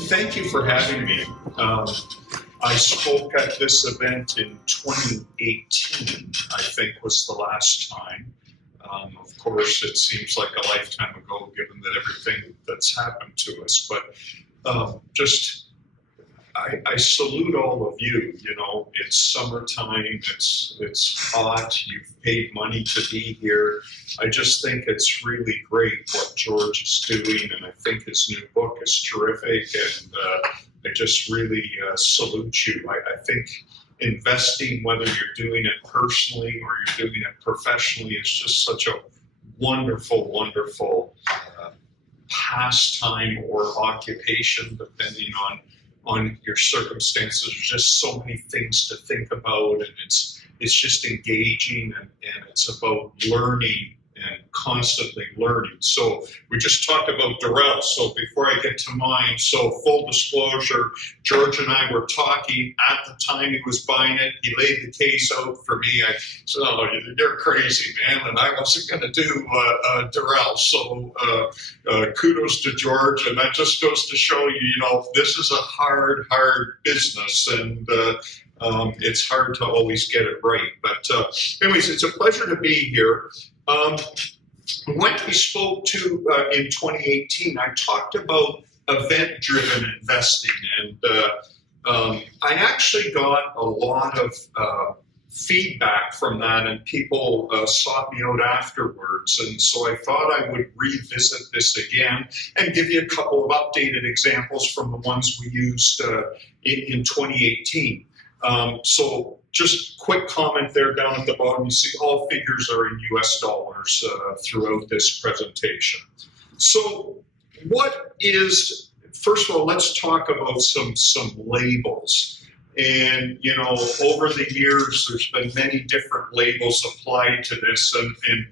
Thank you for having me. I spoke at this event in 2018, I think was the last time. Of course, it seems like a lifetime ago, given that everything that's happened to us. But I salute all of you. You know, it's summertime, it's hot, you've paid money to be here. I just think it's really great what George is doing, and I think his new book is terrific, and I just really salute you. I think investing, whether you're doing it personally or you're doing it professionally, is just such a wonderful, wonderful pastime or occupation, depending on your circumstances. There's just so many things to think about, and it's just engaging, and it's about learning and constantly learning. So we just talked about Durrell. So before I get to mine, so full disclosure, George and I were talking at the time he was buying it. He laid the case out for me. I said, "Oh, you're crazy, man," and I wasn't going to do Durrell. So kudos to George, and that just goes to show you, you know, this is a hard business, and it's hard to always get it right. But anyways, it's a pleasure to be here. When we spoke to in 2018, I talked about event-driven investing, and I actually got a lot of feedback from that, and people sought me out afterwards, and so I thought I would revisit this again and give you a couple of updated examples from the ones we used in 2018. So just quick comment there down at the bottom, you see all figures are in US dollars throughout this presentation. So what is, first of all, let's talk about some labels. And, you know, over the years, there's been many different labels applied to this, and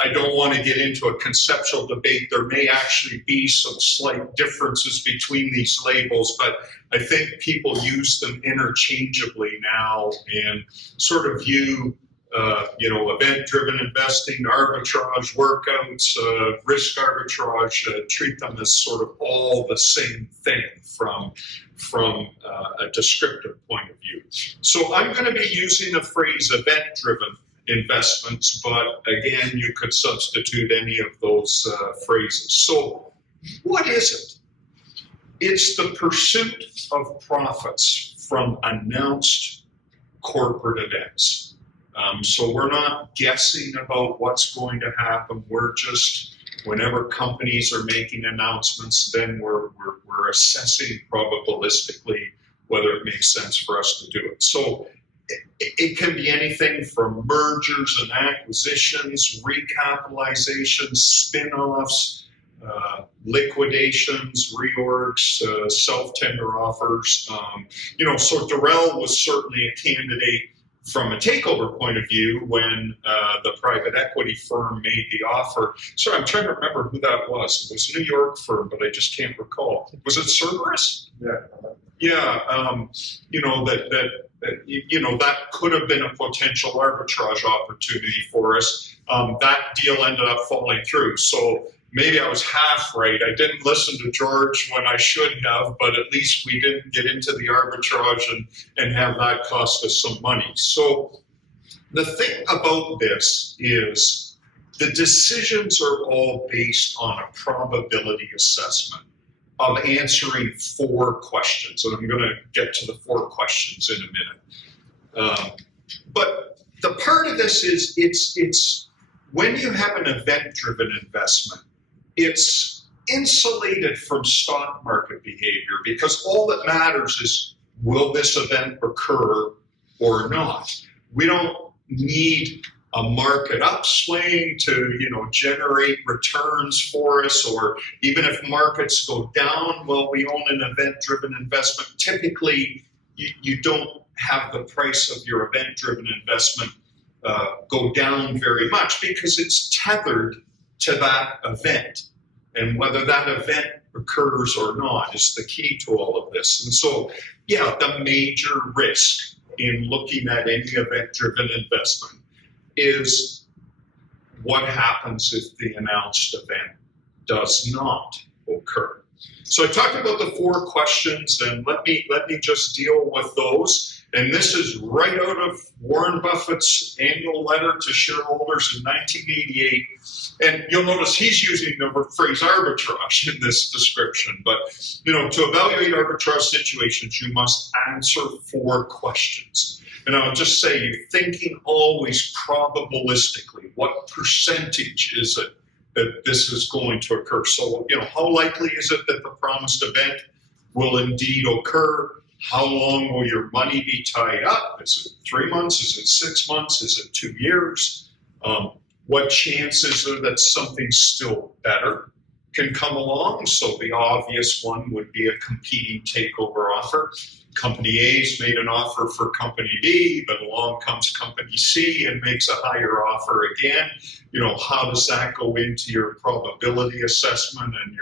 I don't want to get into a conceptual debate. There may actually be some slight differences between these labels, but I think people use them interchangeably now and sort of view, you know, event-driven investing, arbitrage, workouts, risk arbitrage, treat them as sort of all the same thing from a descriptive point of view. So I'm going to be using the phrase event-driven investments, but again, you could substitute any of those phrases. So what is it? It's the pursuit of profits from announced corporate events. So we're not guessing about what's going to happen. We're just, whenever companies are making announcements, then we're assessing probabilistically whether it makes sense for us to do it. So it can be anything from mergers and acquisitions, recapitalizations, spin-offs, liquidations, reorgs, self-tender offers. You know, so Durrell was certainly a candidate from a takeover point of view when the private equity firm made the offer. Sorry, I'm trying to remember who that was. It was a New York firm, but I just can't recall. Was it Cerberus? Yeah. Yeah, you know, that could have been a potential arbitrage opportunity for us. That deal ended up falling through. So maybe I was half right. I didn't listen to George when I should have, but at least we didn't get into the arbitrage and have that cost us some money. So the thing about this is the decisions are all based on a probability assessment of answering 4 questions. And I'm going to get to the 4 questions in a minute. But the part of this is it's when you have an event-driven investment, it's insulated from stock market behavior, because all that matters is, will this event occur or not? We don't need a market upswing to, you know, generate returns for us, or even if markets go down, well, we own an event-driven investment. Typically, you don't have the price of your event-driven investment go down very much, because it's tethered to that event. And whether that event occurs or not is the key to all of this. And so, yeah, the major risk in looking at any event-driven investment is what happens if the announced event does not occur. So I talked about the 4 questions, and let me just deal with those. And this is right out of Warren Buffett's annual letter to shareholders in 1988. And you'll notice he's using the phrase arbitrage in this description. But, to evaluate arbitrage situations, you must answer 4 questions. And I'll just say, you're thinking always probabilistically. What percentage is it that this is going to occur? So, how likely is it that the promised event will indeed occur? How long will your money be tied up? Is it 3 months? Is it 6 months? Is it 2 years? What chances are that something still better can come along? So the obvious one would be a competing takeover offer. Company A's made an offer for Company B, but along comes Company C and makes a higher offer again. How does that go into your probability assessment and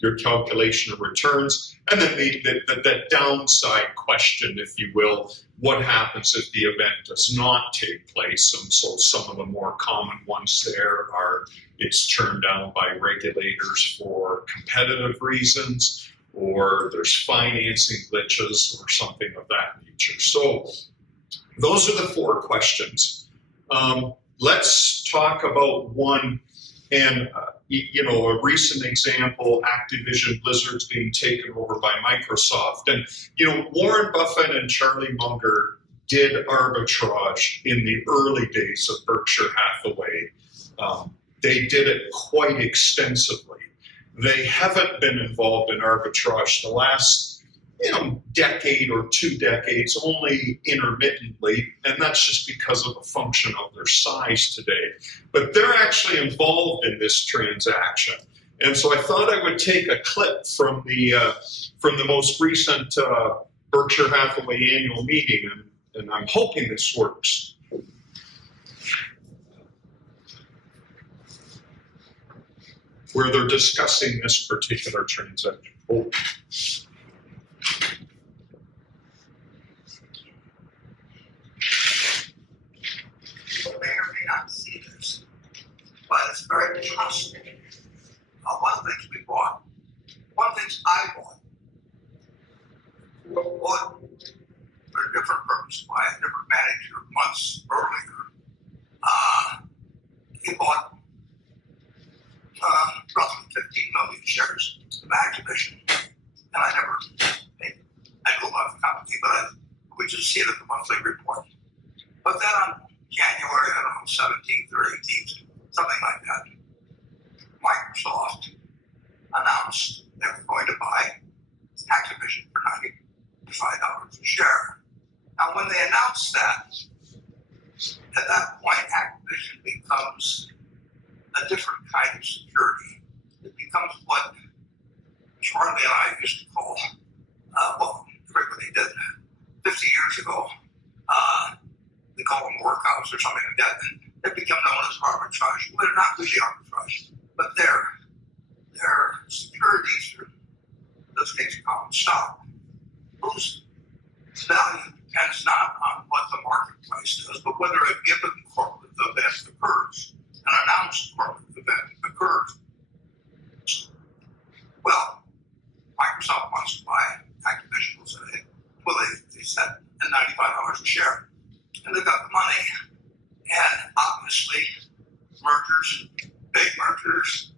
your calculation of returns? And then the downside question, if you will, what happens if the event does not take place? And so some of the more common ones there are it's turned down by regulators for competitive reasons, or there's financing glitches or something of that nature. So those are the 4 questions. Let's talk about one, and a recent example, Activision Blizzard's being taken over by Microsoft. And Warren Buffett and Charlie Munger did arbitrage in the early days of Berkshire Hathaway. They did it quite extensively. They haven't been involved in arbitrage the last decade or 2 decades, only intermittently, and that's just because of the function of their size today. But they're actually involved in this transaction. And so I thought I would take a clip from the most recent Berkshire Hathaway annual meeting, and I'm hoping this works. Where they're discussing this particular transaction. Oh. People may or may not see this, but it's very possible. One of the things we bought, one of the things I bought for a different purpose by a different manager months earlier. He bought roughly 15 million shares of Activision. And I knew about the company, but we just see it in the monthly report. But then on January, 17th or 18th, something like that, Microsoft announced they were going to buy Activision for $95 a share. Now, when they announced that, at that point, Activision becomes a different kind of security. It becomes what Charlie and I used to call, frequently did 50 years ago, they call them workouts or something like that, and they become known as arbitrage. Well, they're not really arbitrage, but they're securities, or those things common stock, whose value depends not on what the marketplace does, but whether a given corporate event occurs. An announced corporate event occurs. Well, Microsoft wants to buy Activision. They said at $95 a share, and they got the money. And obviously, mergers, big mergers,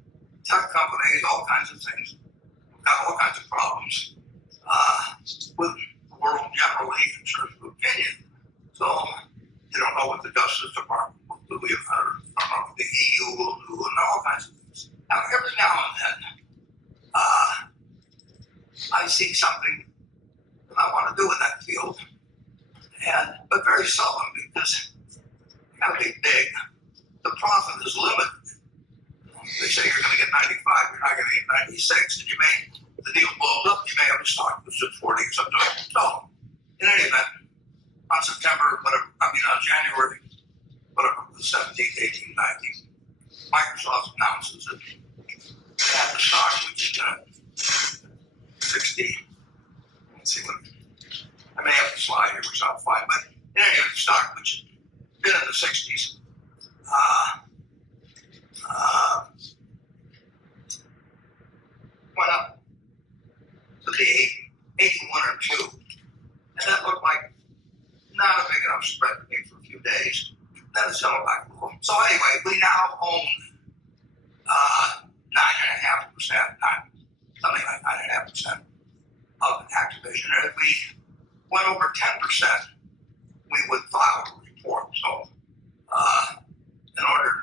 tech companies, all kinds of things, we've got all kinds of problems with the world generally in terms of opinion. So you don't know what the Justice Department will do, or what the EU will do, and all kinds of things. Now, every now and then, I see something that I want to do in that field, but very seldom, because you got to be big. The profit is limited. They say you're going to get 95, you're not going to get 96, and the deal blows up, you may have a stock that's at 40 or something. So, in any event, on January, the 17th, 18th, 19th, Microsoft announces it. And the stock, which is 60, let's see what, I may have to slide here, which I'll find, but in any event, the stock, which has been in the 60s, went up 81 or 2. And that looked like not a big enough spread to me for a few days. Then it settled back a little. So anyway, we now own 9.5%, something like 9.5% of Activision. And if we went over 10%, we would file a report. So in order to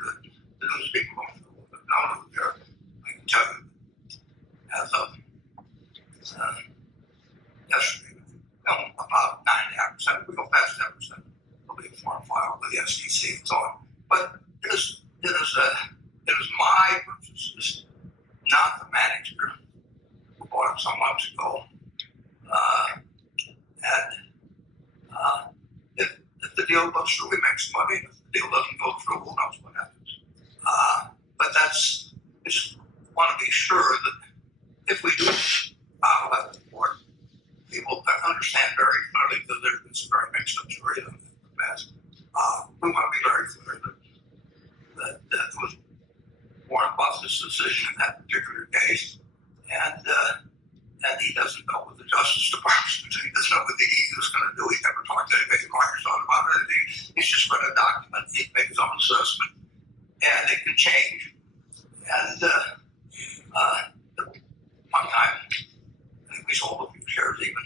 the news people don't know there, I can tell you, as of yesterday, about 9.5%. If we go past 10%, there'll be a form filed with the SEC and so on. But it is my purchases, not the manager who bought it some months ago. If the deal goes through, we make some money. If the deal doesn't go through, who knows what happens. But I just want to be sure that if we do file that report, people understand very clearly that there's a very mixed up story in the past. We want to be very clear that it was Warren Buffett's decision in that particular case, and he doesn't know what the Justice Department, he doesn't know what the EU is going to do. He never talked to anybody in Microsoft about it. He's just read a document, he makes his own assessment, and it can change. And one time, I think we sold a few shares even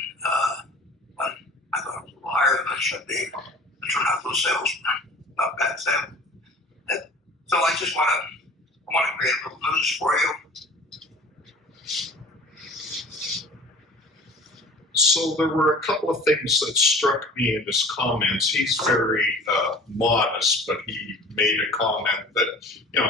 when I thought it was a little higher than it should be. It turned out those sales were not bad sales. So I just want to create a little news for you. So there were a couple of things that struck me in his comments. He's very modest, but he made a comment that,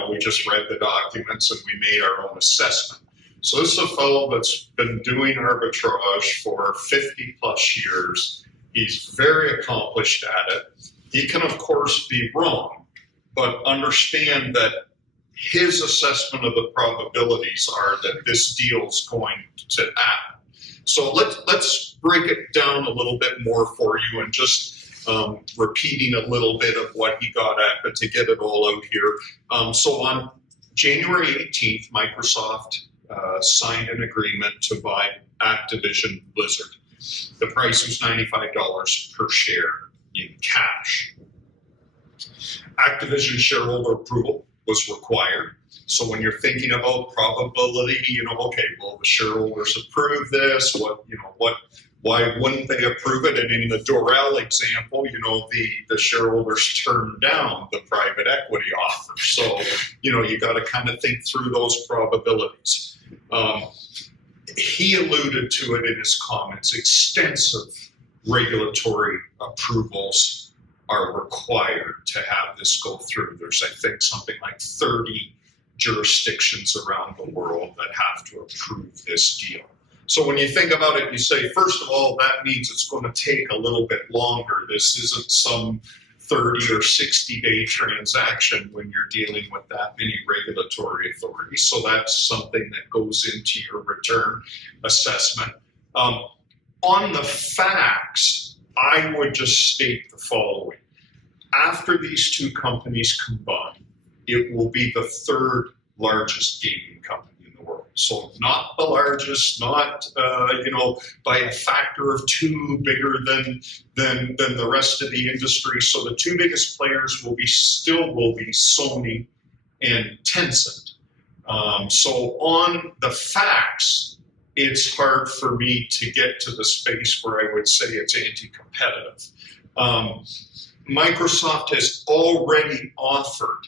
we just read the documents and we made our own assessment. So this is a fellow that's been doing arbitrage for 50 plus years. He's very accomplished at it. He can, of course, be wrong, but understand that his assessment of the probabilities are that this deal's going to happen. So let's break it down a little bit more for you and just repeating a little bit of what he got at, but to get it all out here. So on January 18th, Microsoft signed an agreement to buy Activision Blizzard. The price was $95 per share in cash. Activision shareholder approval was required. So when you're thinking about probability, okay, well, the shareholders approve this, why wouldn't they approve it? And in the Dorel example, the shareholders turned down the private equity offer. So, you got to kind of think through those probabilities. He alluded to it in his comments. Extensive regulatory approvals are required to have this go through. There's, I think, something like 30 jurisdictions around the world that have to approve this deal. So when you think about it, you say, first of all, that means it's going to take a little bit longer. This isn't some 30 or 60-day transaction when you're dealing with that many regulatory authorities. So that's something that goes into your return assessment. On the facts, I would just state the following. After these two companies combine, it will be the third largest gaming company in the world. So not the largest, not by a factor of 2 bigger than the rest of the industry. So the two biggest players will be Sony and Tencent. So on the facts, it's hard for me to get to the space where I would say it's anti-competitive. Microsoft has already offered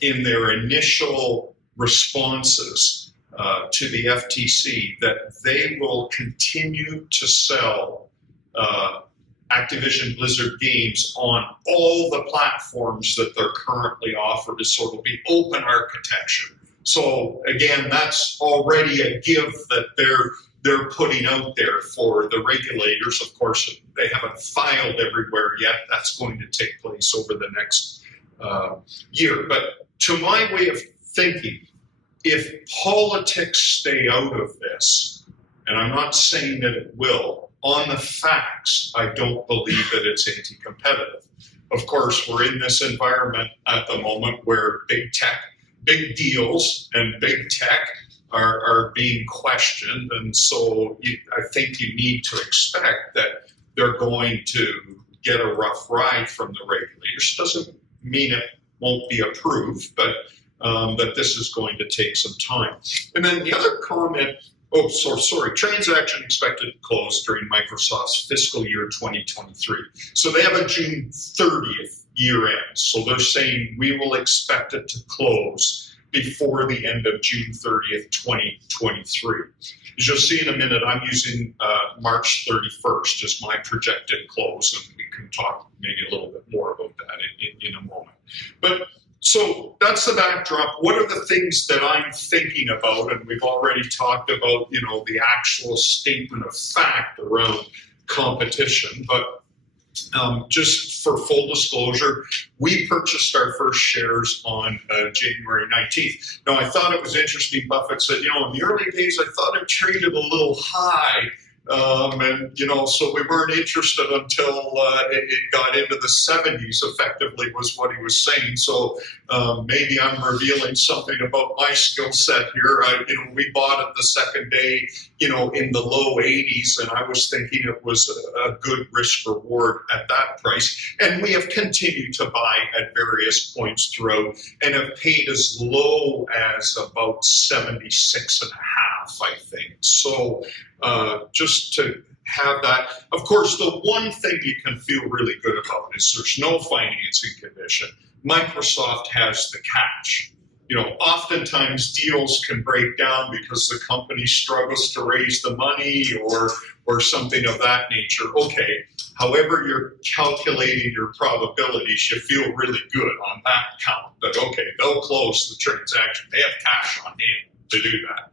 in their initial responses to the FTC that they will continue to sell Activision Blizzard games on all the platforms that they're currently offered. So it'll be open architecture. So again, that's already a give that they're putting out there for the regulators. Of course, they haven't filed everywhere yet. That's going to take place over the next year. But to my way of thinking, if politics stay out of this, and I'm not saying that it will, on the facts, I don't believe that it's anti-competitive. Of course, we're in this environment at the moment where big deals and big tech are being questioned, and so I think you need to expect that they're going to get a rough ride from the regulators. Doesn't mean it won't be approved, but this is going to take some time. And then the other comment, transaction expected to close during Microsoft's fiscal year 2023. So they have a June 30th year end. So they're saying we will expect it to close before the end of June 30th, 2023. As you'll see in a minute, I'm using March 31st as my projected close, and we can talk maybe a little bit more about that in a moment. But so that's the backdrop. What are the things that I'm thinking about? And we've already talked about, the actual statement of fact around competition. But just for full disclosure, we purchased our first shares on January 19th. Now, I thought it was interesting. Buffett said, in the early days, I thought it traded a little high. So we weren't interested until it got into the 70s, effectively, was what he was saying. So maybe I'm revealing something about my skill set here. We bought it the second day, in the low 80s, and I was thinking it was a good risk reward at that price. And we have continued to buy at various points throughout and have paid as low as about 76.5, I think. So just to have that. Of course, the one thing you can feel really good about is there's no financing condition. Microsoft has the cash. Oftentimes deals can break down because the company struggles to raise the money or something of that nature. Okay, however you're calculating your probabilities, you feel really good on that count that, okay, they'll close the transaction. They have cash on hand to do that.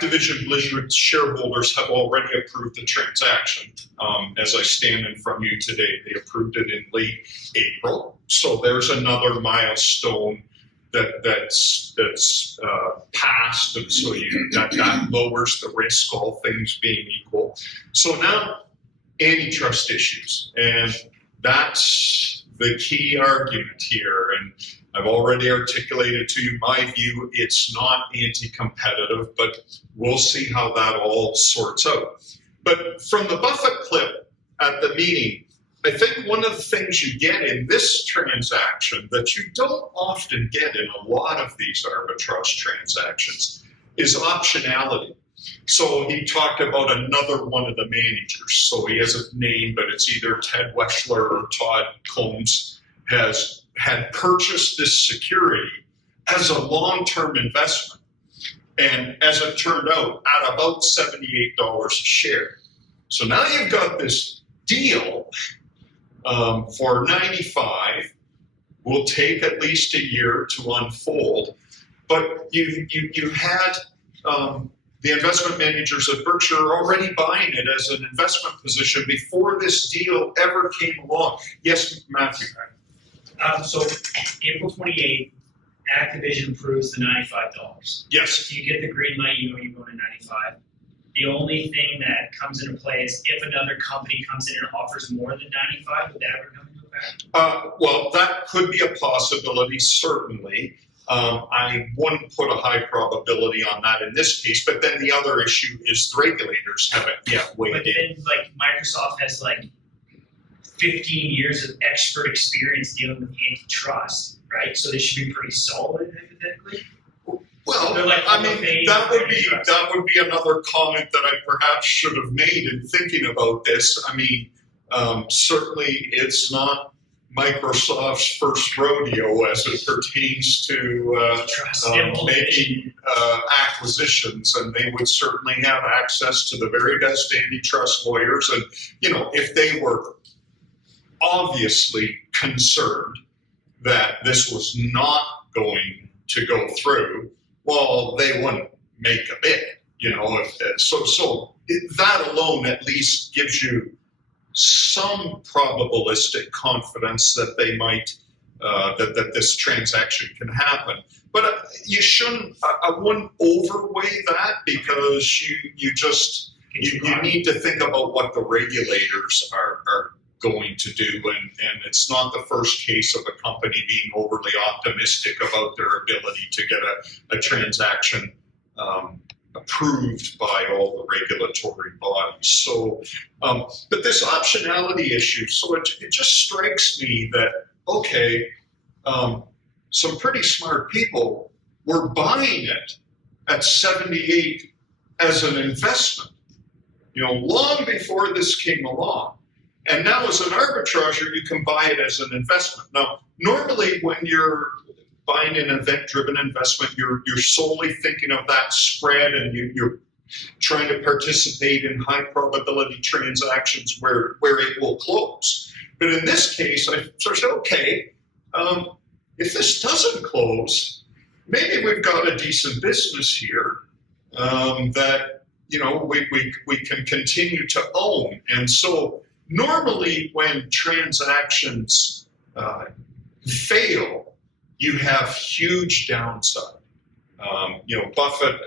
Activision Blizzard shareholders have already approved the transaction. As I stand in front of you today, they approved it in late April. So there's another milestone that's passed, and so that lowers the risk, all things being equal. So now, antitrust issues, and that's the key argument here. And I've already articulated to you my view. It's not anti-competitive, but we'll see how that all sorts out. But from the Buffett clip at the meeting, I think one of the things you get in this transaction that you don't often get in a lot of these arbitrage transactions is optionality. So he talked about another one of the managers. So he has a name, but it's either Ted Weschler or Todd Combs had purchased this security as a long-term investment. And as it turned out, at about $78 a share. So now you've got this deal for $95. Will take at least a year to unfold. But you had the investment managers at Berkshire already buying it as an investment position before this deal ever came along. Yes, Matthew. So April 28th, Activision approves the $95. Yes. If you get the green light, you go to 95. The only thing that comes into play is if another company comes in and offers more than 95, would that ever come into effect? Well, that could be a possibility, certainly. I wouldn't put a high probability on that in this case, but then the other issue is the regulators haven't yet weighed in. But then, Microsoft has 15 years of expert experience dealing with antitrust, right? So they should be pretty solid, hypothetically. Well, that would be another comment that I perhaps should have made in thinking about this. Certainly it's not Microsoft's first rodeo as it pertains to making acquisitions, and they would certainly have access to the very best antitrust lawyers. And if they were obviously concerned that this was not going to go through, well, they wouldn't make a bid. So that alone at least gives you some probabilistic confidence that they might that this transaction can happen. But you shouldn't. I wouldn't overweigh that because you need to think about what the regulators are going to do, and it's not the first case of a company being overly optimistic about their ability to get a transaction approved by all the regulatory bodies. So, but this optionality issue, so it just strikes me that, okay, some pretty smart people were buying it at 78 as an investment, long before this came along. And now as an arbitrager, you can buy it as an investment. Now, normally when you're buying an event-driven investment, you're solely thinking of that spread, and you're trying to participate in high probability transactions where it will close. But in this case, I sort of said, okay, if this doesn't close, maybe we've got a decent business here that we can continue to own. And so normally when transactions fail, you have huge downside. Buffett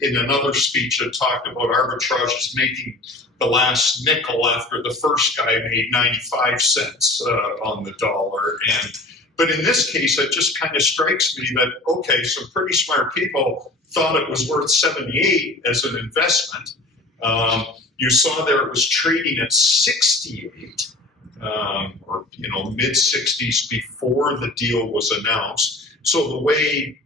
in another speech had talked about arbitrage as making the last nickel after the first guy made 95 cents on the dollar. But in this case, it just kind of strikes me that, okay, some pretty smart people thought it was worth 78 as an investment. You saw there it was trading at 68, or mid 60s before the deal was announced. So the way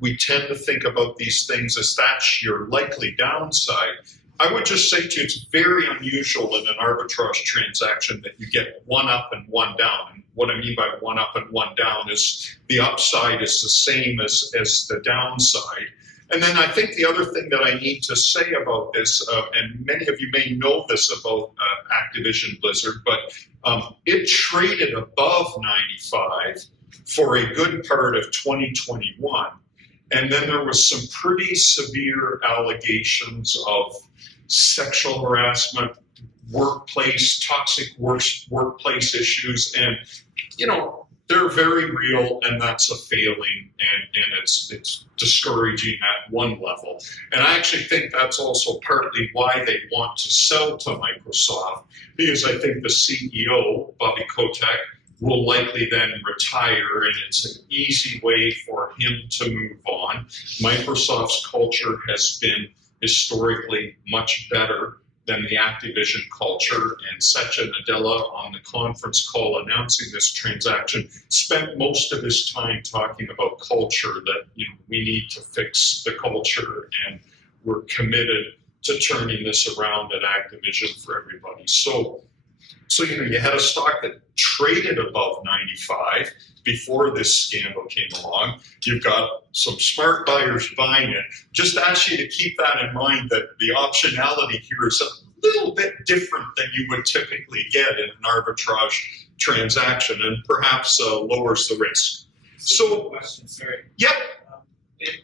we tend to think about these things is that's your likely downside. I would just say to you, it's very unusual in an arbitrage transaction that you get one up and one down. And what I mean by one up and one down is the upside is the same as the downside. And then I think the other thing that I need to say about this, and many of you may know this about Activision Blizzard, but it traded above 95 for a good part of 2021. And then there was some pretty severe allegations of sexual harassment, toxic workplace issues, and they're very real, and that's a failing, and it's discouraging at one level. And I actually think that's also partly why they want to sell to Microsoft, because I think the CEO, Bobby Kotick, will likely then retire, and it's an easy way for him to move on. Microsoft's culture has been historically much better than the Activision culture, and Satya Nadella on the conference call announcing this transaction spent most of his time talking about culture, that we need to fix the culture, and we're committed to turning this around at Activision for everybody. So you had a stock that traded above 95 before this scandal came along. You've got some smart buyers buying it. Just ask you to keep that in mind, that the optionality here is a little bit different than you would typically get in an arbitrage transaction, and perhaps lowers the risk. So, question, sorry. Yep.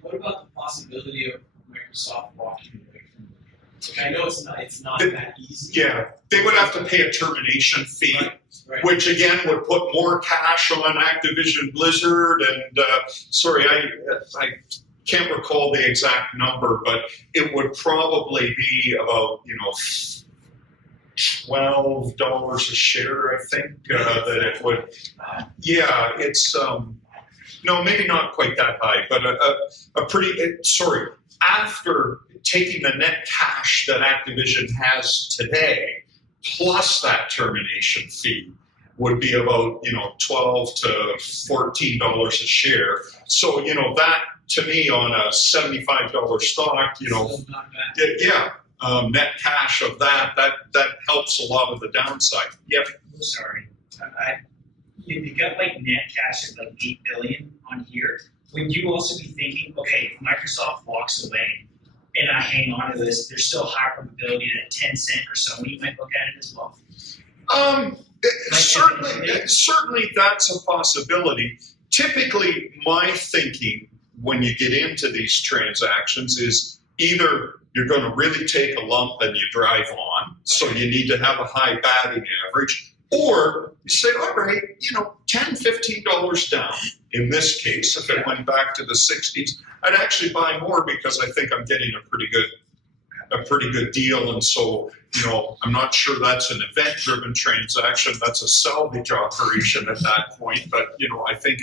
What about the possibility of Microsoft walking away from it? Like, I know it's not that easy. Yeah, they would have to pay a termination fee, right. Which again would put more cash on Activision Blizzard. And sorry, I can't recall the exact number, but it would probably be about $12 a share, I think, that it would. Yeah, it's no, maybe not quite that high, but a pretty. After taking the net cash that Activision has today, plus that termination fee, would be about $12 to $14 a share. So that to me on a $75 stock, net cash of that helps a lot of the downside. Yep. Sorry, you got like net cash of like $8 billion on here. Would you also be thinking, okay, if Microsoft walks away and I hang on to this, there's still a high probability that Tencent or Sony might look at it as well? Certainly that's a possibility. Typically, my thinking when you get into these transactions is either you're going to really take a lump and you drive on, so you need to have a high batting average, or you say, all right, $10, $15 down. In this case, if it went back to the 60s, I'd actually buy more because I think I'm getting a pretty good a pretty good deal. And so, I'm not sure that's an event-driven transaction. That's a salvage operation at that point. But, I think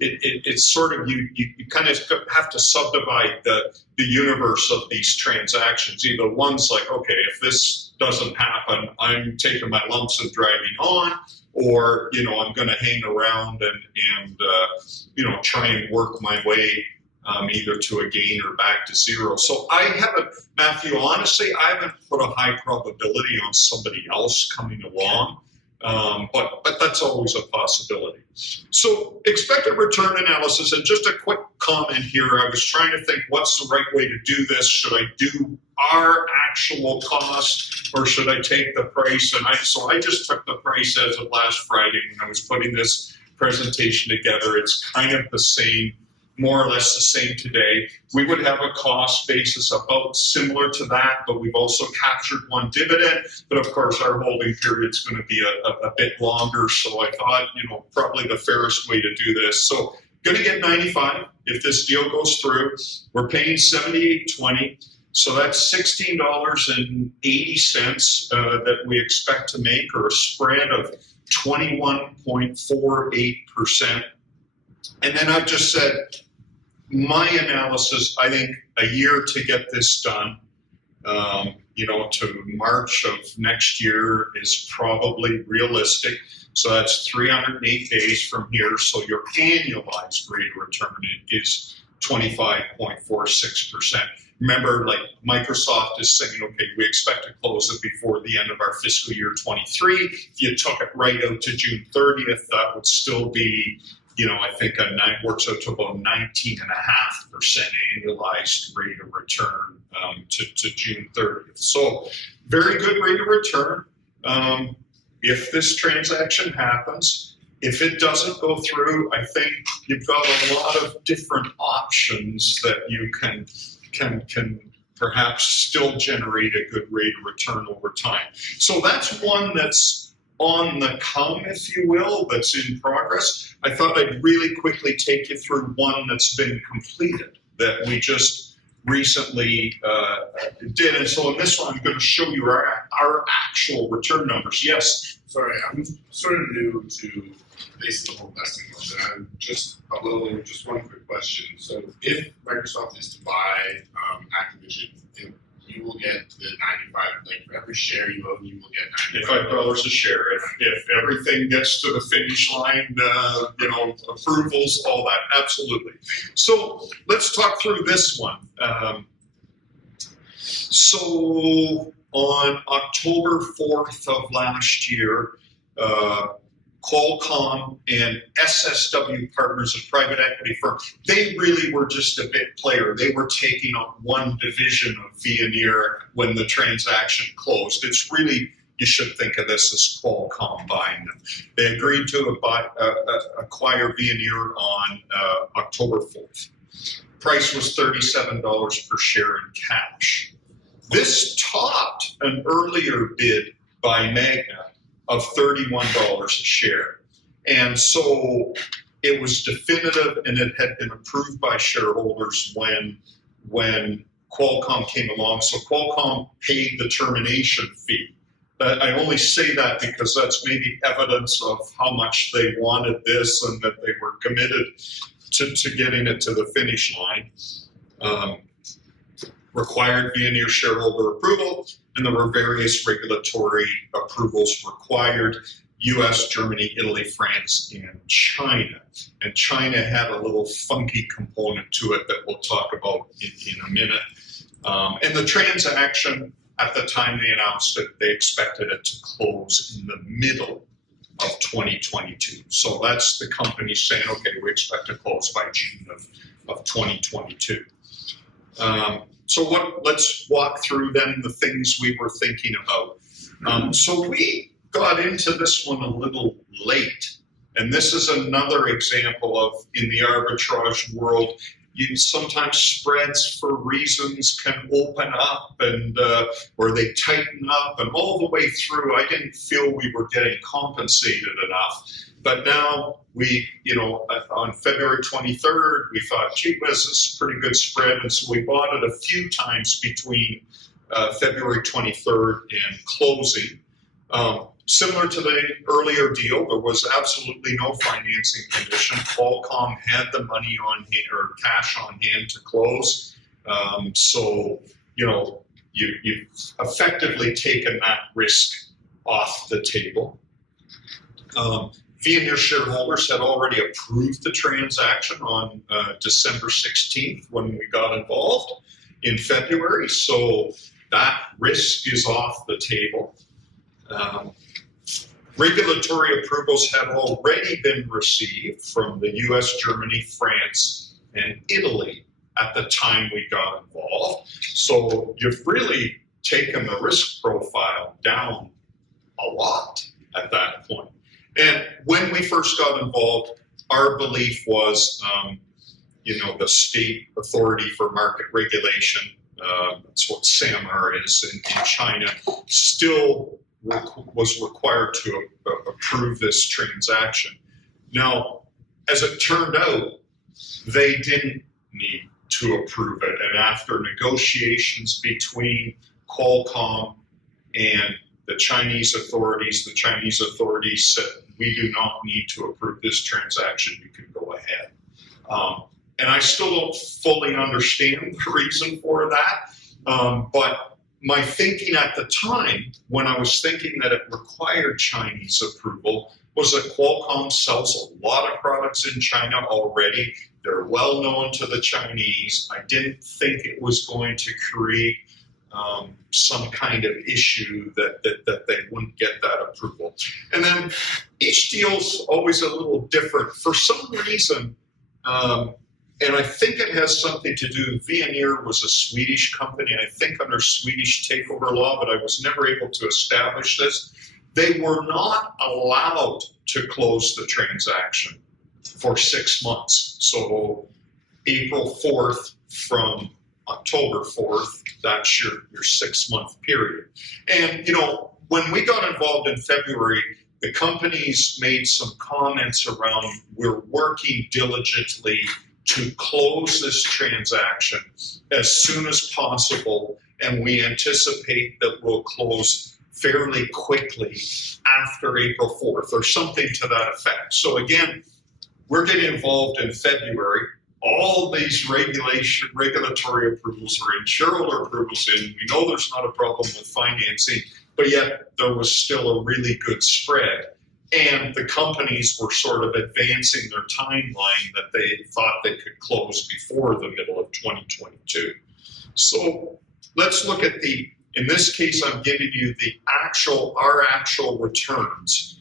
it's sort of, you kind of have to subdivide the universe of these transactions. Either one's like, okay, if this doesn't happen, I'm taking my lumps and driving on, or, I'm going to hang around and try and work my way either to a gain or back to zero. So I haven't, Matthew, honestly, I haven't put a high probability on somebody else coming along, but that's always a possibility. So expected return analysis, and just a quick comment here. I was trying to think, what's the right way to do this? Should I do our actual cost, or should I take the price? And so I just took the price as of last Friday when I was putting this presentation together. It's kind of the same, more or less the same today. We would have a cost basis about similar to that, but we've also captured one dividend. But of course, our holding period is going to be a bit longer. So I thought, probably the fairest way to do this. So going to get 95 if this deal goes through. We're paying $78.20. So that's $16.80 that we expect to make, or a spread of 21.48%. And then I've just said, my analysis, I think a year to get this done, to March of next year is probably realistic. So that's 308 days from here. So your annualized rate of return is 25.46%. Remember, like Microsoft is saying, okay, we expect to close it before the end of our fiscal year 23. If you took it right out to June 30th, that would still be, I think works out to about 19.5% annualized rate of return to June 30th. So very good rate of return if this transaction happens. If it doesn't go through, I think you've got a lot of different options that you can perhaps still generate a good rate of return over time. So that's one that's on the come, if you will, that's in progress. I thought I'd really quickly take you through one that's been completed that we just recently did. And so in this one, I'm going to show you our actual return numbers. Yes? Sorry, I'm sort of new to basically the whole investing world, and I'm just one quick question. So if Microsoft is to buy Activision, you will get the 95, like for every share you own, you will get $95 a share. If everything gets to the finish line, approvals, all that, absolutely. So let's talk through this one. So on October 4th of last year, Qualcomm and SSW Partners, a private equity firm, they really were just a bit player. They were taking on one division of Vianer when the transaction closed. It's really, you should think of this as Qualcomm buying them. They agreed to acquire Vianer on October 4th. Price was $37 per share in cash. This topped an earlier bid by Magna of $31 a share. And so it was definitive, and it had been approved by shareholders when Qualcomm came along. So Qualcomm paid the termination fee. I only say that because that's maybe evidence of how much they wanted this and that they were committed to getting it to the finish line. Required Vianer shareholder approval, and there were various regulatory approvals required: US, Germany, Italy, France, and China. And China had a little funky component to it that we'll talk about in a minute. And the transaction, at the time they announced it, they expected it to close in the middle of 2022. So that's the company saying, okay, we expect to close by June of 2022. So let's walk through then the things we were thinking about. So we got into this one a little late, and this is another example of, in the arbitrage world, sometimes spreads for reasons can open up and or they tighten up, and all the way through I didn't feel we were getting compensated enough. But now we, on February 23rd, we thought, gee whiz, this is a pretty good spread. And so we bought it a few times between February 23rd and closing. Similar to the earlier deal, there was absolutely no financing condition. Qualcomm had the money on hand or cash on hand to close. So, you've effectively taken that risk off the table. Vianer shareholders had already approved the transaction on December 16th when we got involved in February. So that risk is off the table. Regulatory approvals had already been received from the US, Germany, France, and Italy at the time we got involved. So you've really taken the risk profile down a lot at that point. And when we first got involved, our belief was, the State Authority for Market Regulation, that's what SAMR is in China, still was required to approve this transaction. Now, as it turned out, they didn't need to approve it. And after negotiations between Qualcomm and the Chinese authorities said, we do not need to approve this transaction, you can go ahead. And I still don't fully understand the reason for that, but my thinking at the time, when I was thinking that it required Chinese approval, was that Qualcomm sells a lot of products in China already. They're well known to the Chinese. I didn't think it was going to create some kind of issue that they wouldn't get that approval. And then each deal's always a little different. For some reason, and I think it has something to do, Vianer was a Swedish company, I think under Swedish takeover law, but I was never able to establish this. They were not allowed to close the transaction for 6 months. So April 4th from October 4th, that's your 6-month period. And, when we got involved in February, the companies made some comments around, we're working diligently to close this transaction as soon as possible, and we anticipate that we'll close fairly quickly after April 4th or something to that effect. So again, we're getting involved in February. All these regulatory approvals are in, shareholder approvals in. We know there's not a problem with financing, but yet there was still a really good spread. And the companies were sort of advancing their timeline that they thought they could close before the middle of 2022. So let's look at in this case, I'm giving you our actual returns.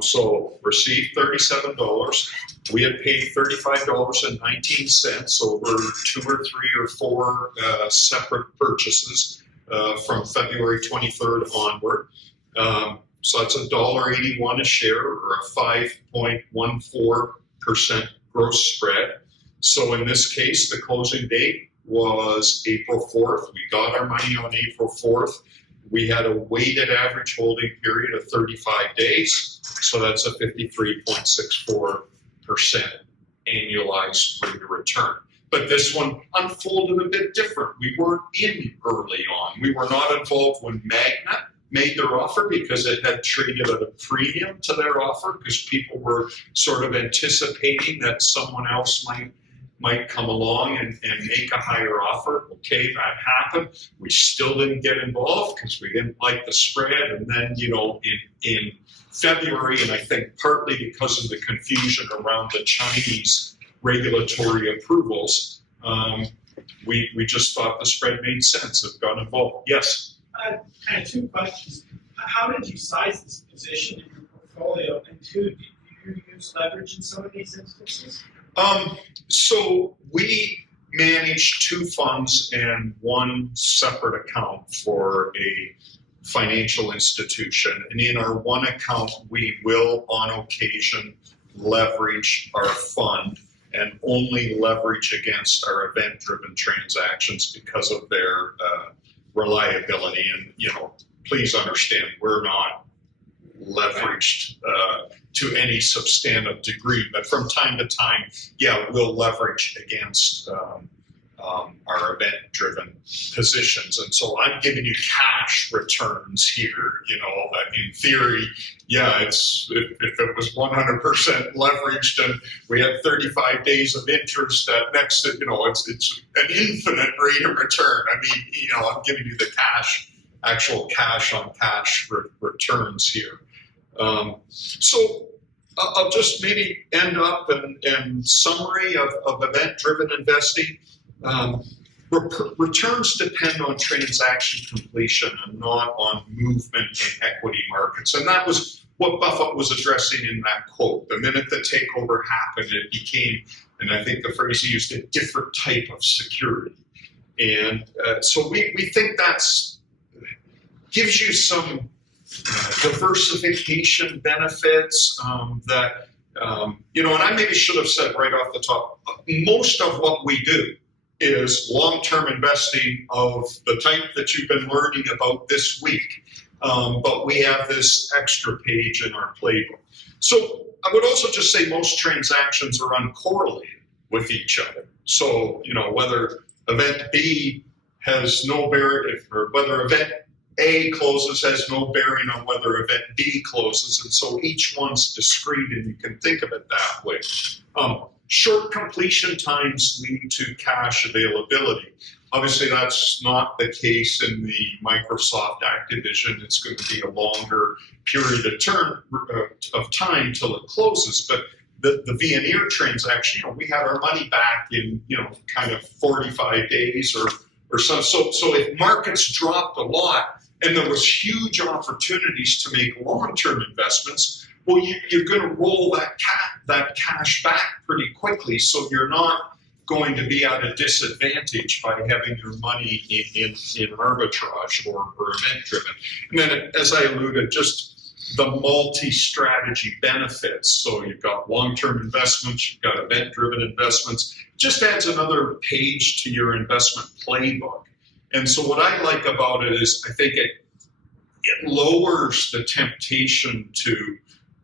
So received $37. We had paid $35.19 over 2 or 3 or 4 separate purchases from February 23rd onward. So that's $1.81 a share, or a 5.14% gross spread. So in this case, the closing date was April 4th. We got our money on April 4th. We had a weighted average holding period of 35 days. So that's a 53.64% annualized rate of return. But this one unfolded a bit different. We weren't in early on. We were not involved when Magna made their offer because it had traded at a premium to their offer, because people were sort of anticipating that someone else might come along and make a higher offer. Okay, that happened. We still didn't get involved because we didn't like the spread. And then, in February, and I think partly because of the confusion around the Chinese regulatory approvals, we just thought the spread made sense and got involved. Yes? Kind of 2 questions. How did you size this position in your portfolio? And 2, did you use leverage in some of these instances? So we manage 2 funds and 1 separate account for a financial institution. And in our one account, we will on occasion leverage our fund, and only leverage against our event-driven transactions because of their reliability. And, please understand, we're not leveraged to any substantive degree, but from time to time, we'll leverage against are event-driven positions. And so I'm giving you cash returns here. In theory, yeah, if it was 100% leveraged and we had 35 days of interest at next, it's an infinite rate of return. I mean, I'm giving you the actual cash on cash returns here. So I'll just maybe end up in summary of event-driven investing. Returns depend on transaction completion and not on movement in equity markets. And that was what Buffett was addressing in that quote. The minute the takeover happened, it became, and I think the phrase he used, a different type of security. And so we think that's gives you some diversification benefits that, and I maybe should have said right off the top, most of what we do is long-term investing of the type that you've been learning about this week. But we have this extra page in our playbook. So I would also just say most transactions are uncorrelated with each other. So, whether event B has no bearing, or whether event A closes has no bearing on whether event B closes. And so each one's discrete and you can think of it that way. Short completion times lead to cash availability. Obviously, that's not the case in the Microsoft Activision. It's going to be a longer period of time till it closes. But the Vianer transaction, we had our money back in, kind of 45 days or so. So if markets dropped a lot and there was huge opportunities to make long-term investments, well, you're going to roll that cash back pretty quickly, so you're not going to be at a disadvantage by having your money in arbitrage or event-driven. And then, as I alluded, just the multi-strategy benefits. So you've got long-term investments, you've got event-driven investments. It just adds another page to your investment playbook. And so what I like about it is I think it lowers the temptation to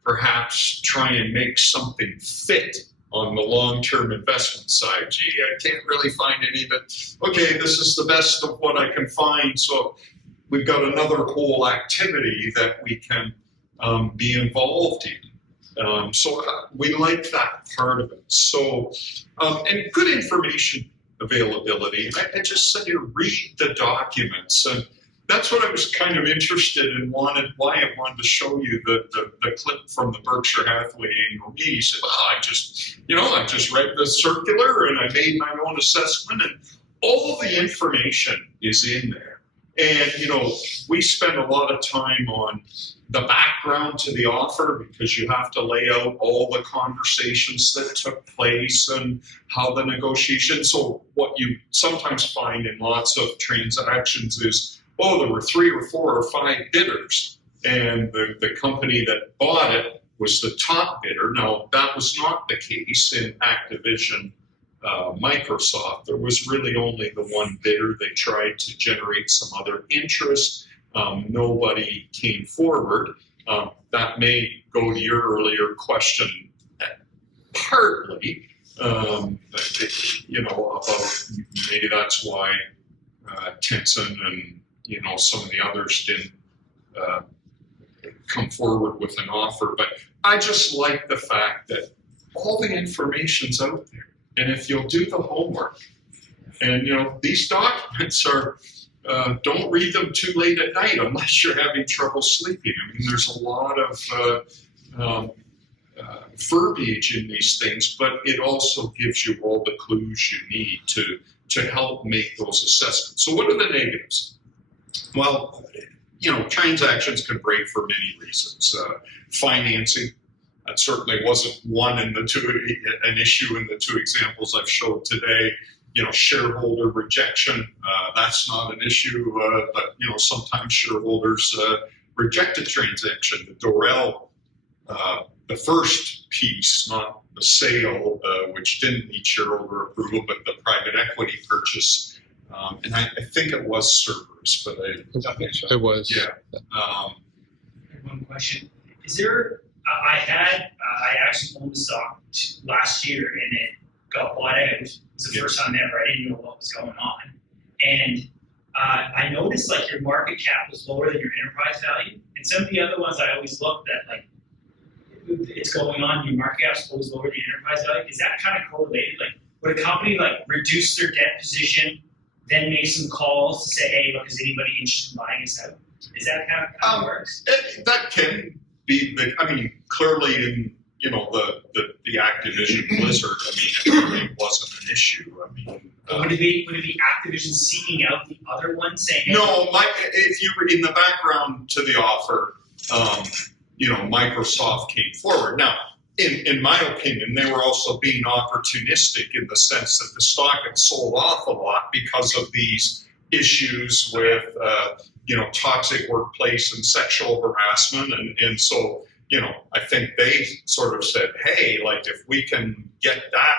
perhaps try and make something fit on the long-term investment side. Gee, I can't really find any, but okay, this is the best of what I can find. So we've got another whole activity that we can be involved in. So we like that part of it. So, and good information availability. I just said you read the documents, and that's what I was kind of interested in, why I wanted to show you the clip from the Berkshire Hathaway annual meeting. He said, well, I just read the circular and I made my own assessment, and all the information is in there. And, we spend a lot of time on the background to the offer because you have to lay out all the conversations that took place and how the negotiation. So what you sometimes find in lots of transactions is, there were 3 or 4 or 5 bidders, and the company that bought it was the top bidder. Now, that was not the case in Activision Microsoft. There was really only the one bidder. They tried to generate some other interest. Nobody came forward. That may go to your earlier question partly, about maybe that's why Tencent and some of the others didn't come forward with an offer. But I just like the fact that all the information's out there. And if you'll do the homework, and these documents are, don't read them too late at night unless you're having trouble sleeping. I mean, there's a lot of verbiage in these things, but it also gives you all the clues you need to help make those assessments. So what are the negatives? Well, transactions can break for many reasons. Financing, that certainly wasn't an issue in the 2 examples I've showed today. Shareholder rejection, that's not an issue, but sometimes shareholders reject a transaction. The Dorel, the first piece, not the sale, which didn't need shareholder approval, but the private equity purchase. And I think it was Cerberus, but I think so. It was. Yeah. One question. Is there, I actually owned the stock last year and it got bought out. It was the first time ever. I didn't know what was going on. And I noticed like your market cap was lower than your enterprise value. And some of the other ones I always looked at, like it's going on, your market cap's always lower than your enterprise value. Is that kind of correlated? Like would a company like reduce their debt position, then make some calls to say, hey, look, is anybody interested in buying us out? Is that kind of how it works? That can be, I mean, clearly in, you know, the Activision Blizzard, I mean, it really wasn't an issue. I mean, Would it be Activision seeking out the other one, saying? no, if you were in the background to the offer, you know, Microsoft came forward. Now, in my opinion, they were also being opportunistic in the sense that the stock had sold off a lot because of these issues with, you know, toxic workplace and sexual harassment. And so, you know, I think they sort of said, hey, like if we can get that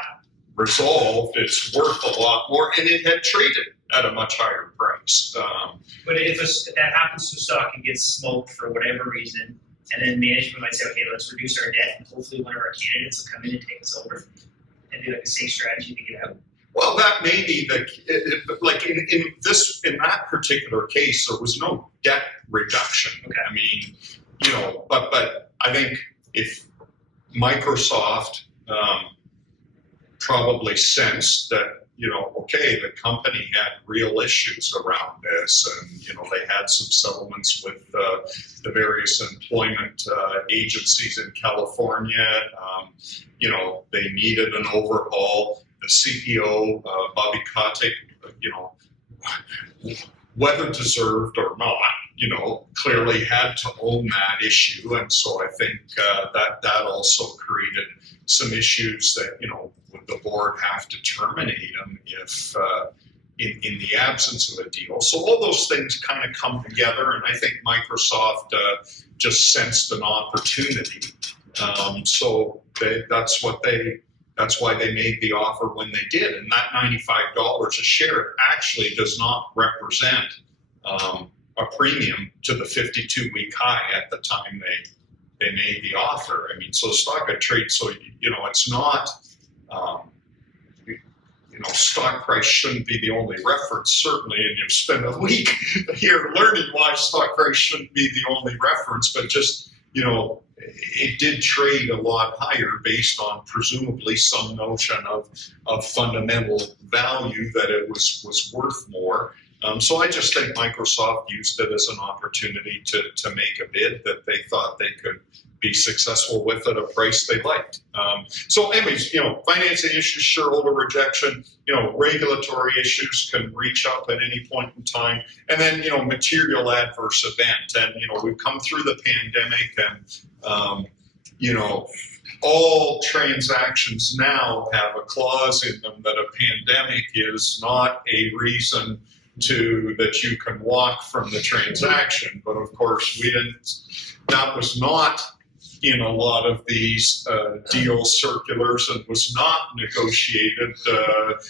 resolved, it's worth a lot more. And it had traded at a much higher price. But if that happens to stock and gets smoked for whatever reason, and then management might say, okay, let's reduce our debt, and hopefully one of our candidates will come in and take us over and do like a safe strategy to get out. Well, that may be like in that particular case, there was no debt reduction. Okay. I mean, you know, but I think if Microsoft probably sensed that, you know, okay, the company had real issues around this, and you know they had some settlements with the various employment agencies in California. You know, they needed an overhaul. The CEO, Bobby Kotick, you know, whether deserved or not, you know, clearly had to own that issue, and so I think that also created some issues that, you know, would the board have to terminate him if in the absence of a deal. So all those things kind of come together, and I think Microsoft just sensed an opportunity. So that's why they made the offer when they did, and that $95 a share actually does not represent a premium to the 52-week high at the time they made the offer. I mean, so stock had trade, so you know it's not. You know, stock price shouldn't be the only reference, certainly, and you've spent a week here learning why stock price shouldn't be the only reference, but just, you know, it did trade a lot higher based on presumably some notion of fundamental value that it was worth more. So I just think Microsoft used it as an opportunity to make a bid that they thought they could be successful with at a price they liked. So anyways, you know, financing issues, shareholder rejection, you know, regulatory issues can reach up at any point in time. And then, you know, material adverse event. And, you know, we've come through the pandemic and, you know, all transactions now have a clause in them that a pandemic is not a reason that you can walk from the transaction. But of course, that was not in a lot of these deal circulars and was not negotiated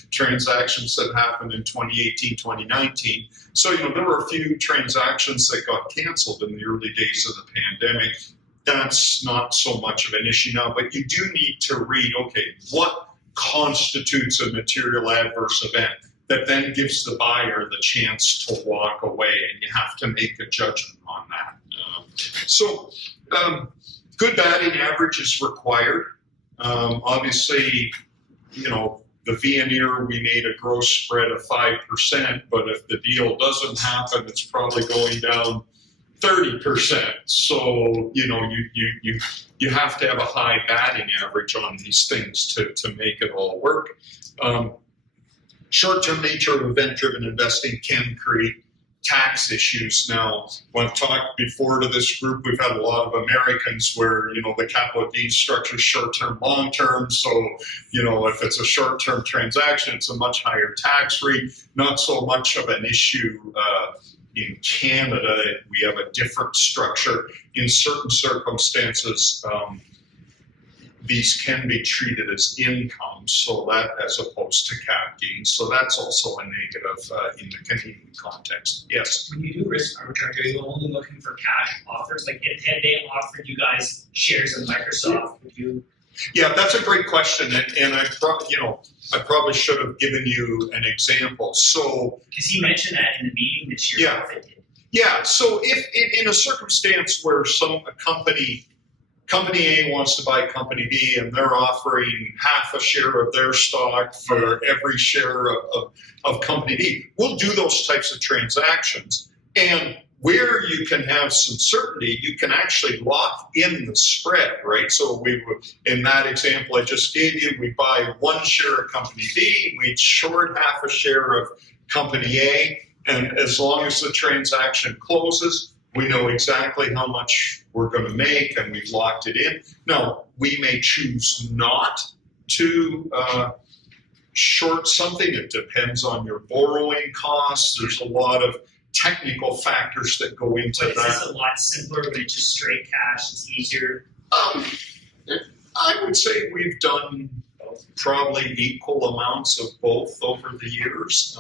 transactions that happened in 2018, 2019. So, you know, there were a few transactions that got canceled in the early days of the pandemic. That's not so much of an issue now, but you do need to read, okay, what constitutes a material adverse event that then gives the buyer the chance to walk away, and you have to make a judgment on that. Good batting average is required. Obviously, you know, the Vianer, we made a gross spread of 5%, but if the deal doesn't happen, it's probably going down 30%. So, you know, you have to have a high batting average on these things to make it all work. Short-term nature of event-driven investing can create tax issues. Now, when I've talked before to this group, we've had a lot of Americans where, you know, the capital gains structure is short-term, long-term. So, you know, if it's a short-term transaction, it's a much higher tax rate. Not so much of an issue in Canada. We have a different structure. In certain circumstances, these can be treated as income, so that as opposed to cap gains. So that's also a negative in the Canadian context. Yes. When you do risk arbitrage, are you only looking for cash offers? Like, had they offered you guys shares of Microsoft, would you Yeah, that's a great question, and I probably should have given you an example. So Because he mentioned that in the meeting this year. Yeah. yeah, so if in a circumstance where Company A wants to buy Company B and they're offering half a share of their stock for every share of Company B, we'll do those types of transactions. And where you can have some certainty, you can actually lock in the spread, right? So we would, in that example I just gave you, we buy one share of Company B, we'd short half a share of Company A, and as long as the transaction closes, we know exactly how much we're going to make, and we've locked it in. Now, we may choose not to short something. It depends on your borrowing costs. There's a lot of technical factors that go into But is that. this a lot simpler when it's just straight cash? It's easier. I would say we've done probably equal amounts of both over the years.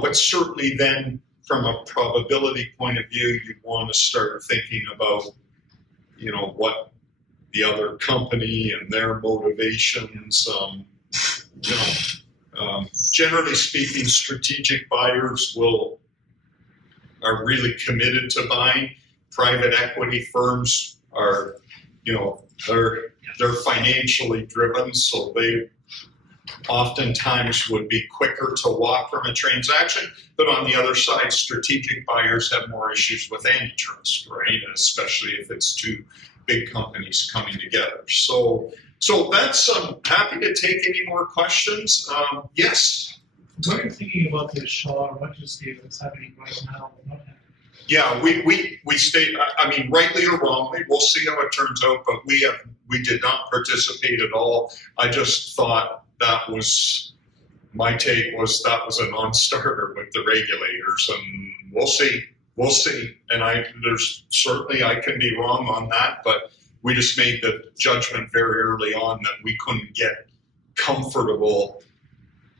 But certainly then, from a probability point of view, you want to start thinking about, what the other company and their motivations. Generally speaking, strategic buyers are really committed to buying. Private equity firms are, they're financially driven, so they oftentimes would be quicker to walk from a transaction. But on the other side, strategic buyers have more issues with antitrust, right? Especially if it's two big companies coming together. So that's, I'm happy to take any more questions. Yes. What are you thinking about the Shaw Registry that's happening right now? Yeah, we stayed, rightly or wrongly, we'll see how it turns out, but we did not participate at all. I just thought my take was that was a non-starter with the regulators, and we'll see. And there's certainly, I can be wrong on that, but we just made the judgment very early on that we couldn't get comfortable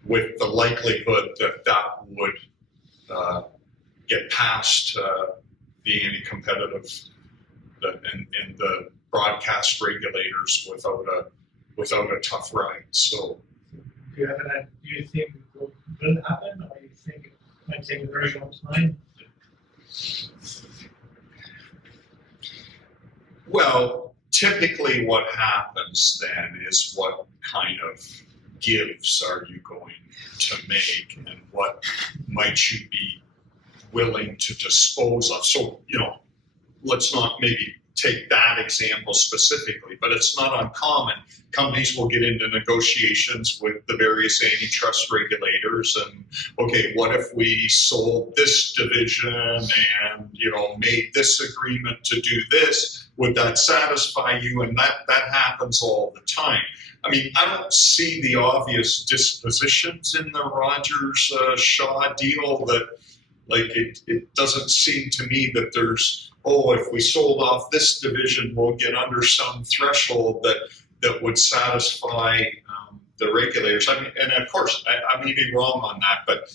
with the likelihood that would get past the anti-competitive and the broadcast regulators without a tough ride. So, Do you think it will happen, or do you think it might take a very long time? well, typically what happens then is what kind of gives are you going to make, and what might you be willing to dispose of. So, let's not maybe take that example specifically, but it's not uncommon. Companies will get into negotiations with the various antitrust regulators and, okay, what if we sold this division and, made this agreement to do this? Would that satisfy you? And that happens all the time. I don't see the obvious dispositions in the Rogers-Shaw deal that, it doesn't seem to me that there's, if we sold off this division, we'll get under some threshold that would satisfy the regulators. And of course, I may be wrong on that, but,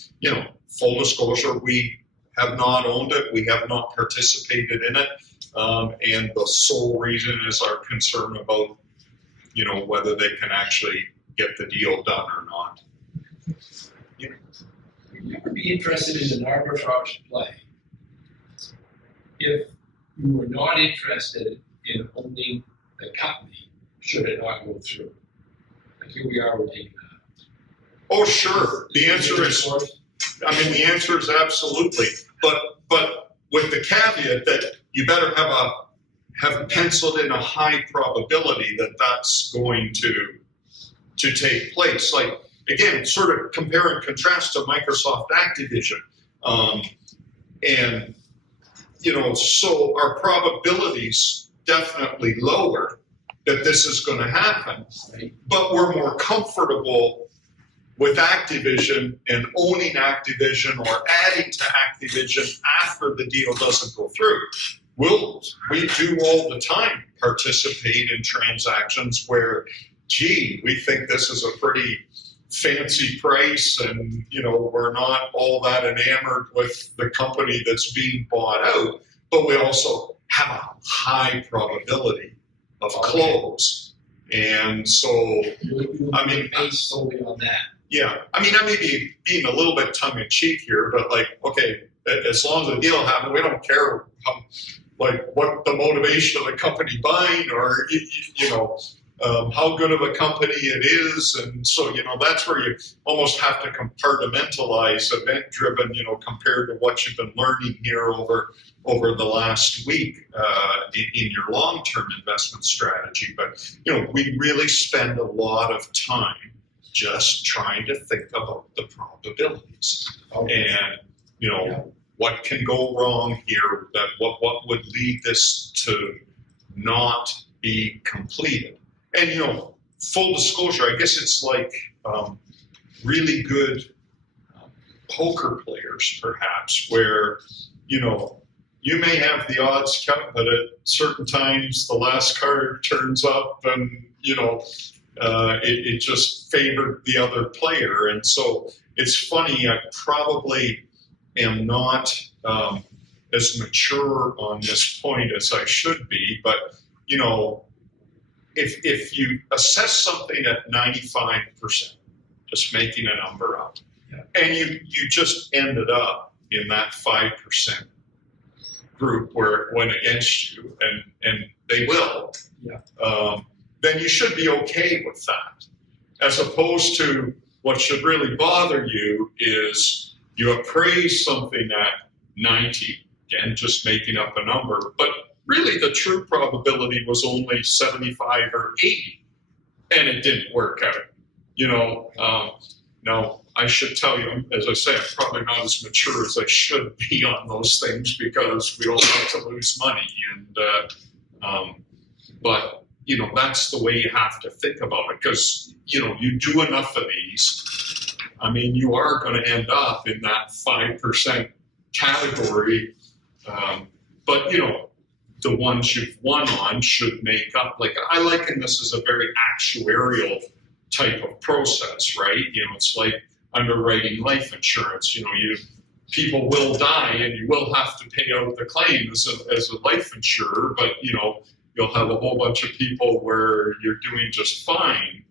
full disclosure, we have not owned it. We have not participated in it. And the sole reason is our concern about, whether they can actually get the deal done or not. Would you ever be interested in an arbitrage play if you were not interested in owning the company should it not go through? Like here we are, we're taking that. Oh, sure. The answer is absolutely. But with the caveat that you better have penciled in a high probability that that's going to take place. Like, again, sort of compare and contrast to Microsoft Activision. And, so our probabilities definitely lower that this is going to happen, but we're more comfortable with Activision and owning Activision or adding to Activision after the deal doesn't go through. We do all the time participate in transactions where, we think this is a pretty fancy price and, we're not all that enamored with the company that's being bought out, but we also have a high probability of close. And so, I mean, based solely on that. yeah, I mean, I may be being a little bit tongue in cheek here, but like, okay, as long as the deal happens, we don't care like what the motivation of the company buying or, you know, how good of a company it is. And so, you know, that's where you almost have to compartmentalize event-driven, you know, compared to what you've been learning here over the last week in your long-term investment strategy. But, you know, we really spend a lot of time just trying to think about the probabilities. And, you know, what can go wrong here, that what would lead this to not be completed. And, you know, full disclosure, I guess it's like really good poker players, perhaps, where, you know, you may have the odds count, but at certain times the last card turns up and, you know, it just favored the other player. And so it's funny, I probably am not as mature on this point as I should be, but, you know, if you assess something at 95%, just making a number up, and you just ended up in that 5% group where it went against you, and they will, then you should be okay with that. As opposed to what should really bother you is you appraise something at 90, again, just making up a number, but really the true probability was only 75 or 80, and it didn't work out. You know, now I should tell you, as I say, I'm probably not as mature as I should be on those things because we don't like to lose money. And but you know, that's the way you have to think about it, because you know, you do enough of these, I mean, you are going to end up in that 5% category. But you know, the ones you've won on should make up. Like, I liken this as a very actuarial type of process, right? You know, it's like underwriting life insurance. You know, people will die and you will have to pay out the claim as a life insurer, but you know, you'll have a whole bunch of people where you're doing just fine.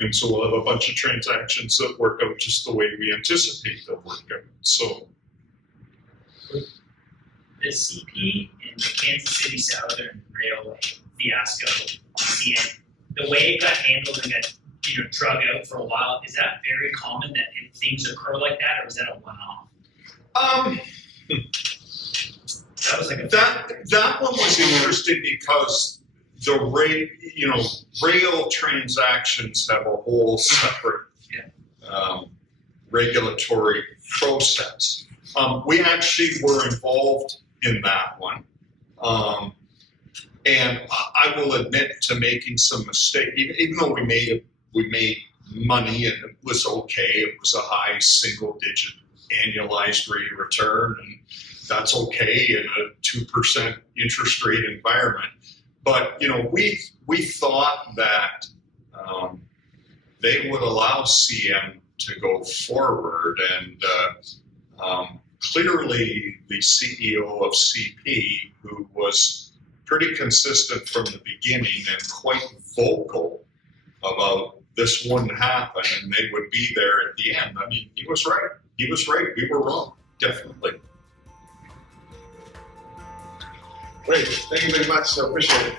And so we'll have a bunch of transactions that work out just the way we anticipate they'll work out. So The CP and the Kansas City Southern Railway fiasco, the way it got handled and got, you know, drug out for a while, is that very common that things occur like that, or is that a one-off? That was like a that one was interesting because the rail transactions have a whole separate regulatory process. We actually were involved in that one. And I will admit to making some mistakes, even though we made money and it was okay. It was a high single-digit annualized rate of return, and that's okay in a 2% interest rate environment. But you know, we thought that they would allow CM to go forward, and clearly the CEO of CP, who was pretty consistent from the beginning and quite vocal about this wouldn't happen and they would be there at the end. I mean, he was right. He was right. We were wrong, definitely. Great, thank you very much, I appreciate it.